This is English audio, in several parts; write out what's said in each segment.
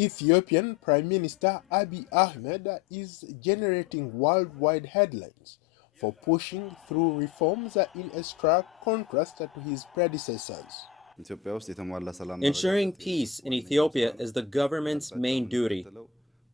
Ethiopian Prime Minister Abiy Ahmed is generating worldwide headlines for pushing through reforms in a stark contrast to his predecessors. Ensuring peace in Ethiopia is the government's main duty.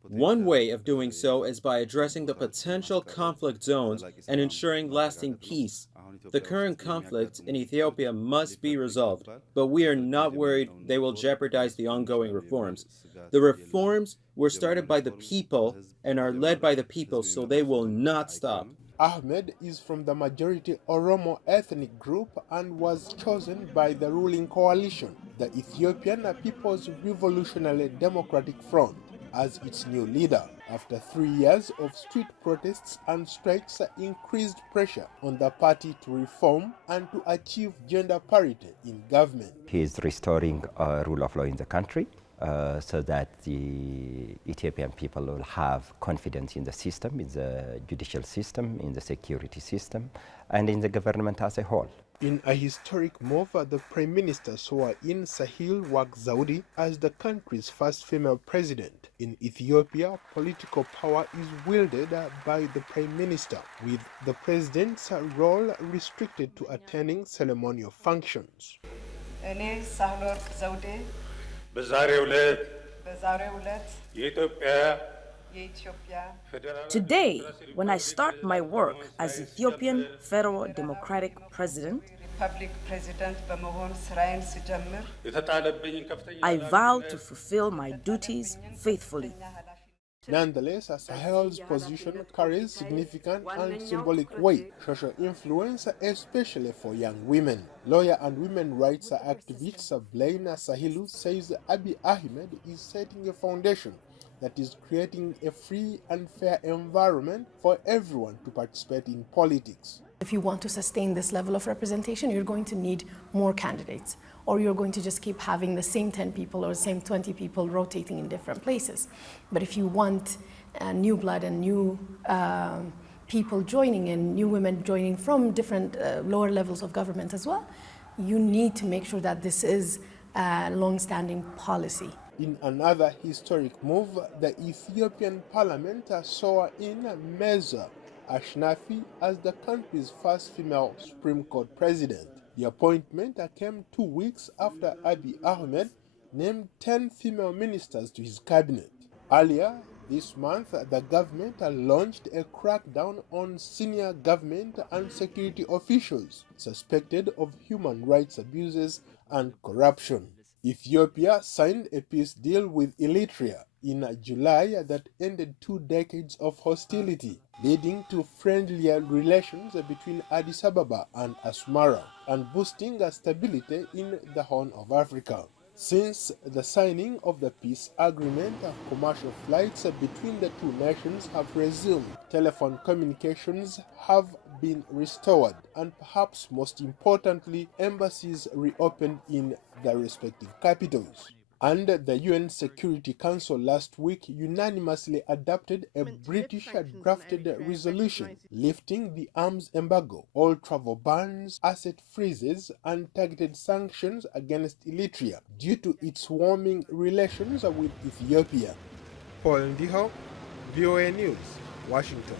One way of doing so is by addressing the potential conflict zones and ensuring lasting peace. The current conflict in Ethiopia must be resolved, but we are not worried they will jeopardize the ongoing reforms. The reforms were started by the people and are led by the people, so they will not stop. Ahmed is from the majority Oromo ethnic group and was chosen by the ruling coalition, the Ethiopian People's Revolutionary Democratic Front, as its new leader. After 3 years of street protests and strikes, increased pressure on the party to reform and to achieve gender parity in government. He is restoring rule of law in the country. So that the Ethiopian people will have confidence in the system, in the judicial system, in the security system, and in the government as a whole. In a historic move, the Prime Minister swore in Sahle-Work Zewde as the country's first female president. In Ethiopia, political power is wielded by the Prime Minister, with the president's role restricted to attending ceremonial functions. Today, when I start my work as Ethiopian Federal Democratic President, I vow to fulfill my duties faithfully. Nonetheless, Sahel's position carries significant and symbolic weight, social influence, especially for young women. Lawyer and women rights activist Blaine Sahilu says Abiy Ahmed is setting a foundation that is creating a free and fair environment for everyone to participate in politics. If you want to sustain this level of representation, you're going to need more candidates, or you're going to just keep having the same 10 people or the same 20 people rotating in different places. But if you want new blood and new people joining in, new women joining from different lower levels of government as well, you need to make sure that this is a long-standing policy. In another historic move, the Ethiopian parliament saw in Meza Ashnafi as the country's first female Supreme Court president. The appointment came 2 weeks after Abiy Ahmed named 10 female ministers to his cabinet. Earlier this month, the government launched a crackdown on senior government and security officials suspected of human rights abuses and corruption. Ethiopia signed a peace deal with Eritrea in July that ended 2 decades of hostility, leading to friendlier relations between Addis Ababa and Asmara and boosting stability in the Horn of Africa. Since the signing of the peace agreement, commercial flights between the two nations have resumed, telephone communications have been restored, and perhaps most importantly, embassies reopened in their respective capitals. And the UN Security Council last week unanimously adopted a British-drafted resolution lifting the arms embargo, all travel bans, asset freezes, and targeted sanctions against Eritrea due to its warming relations with Ethiopia. Paul Ndiho, VOA News, Washington.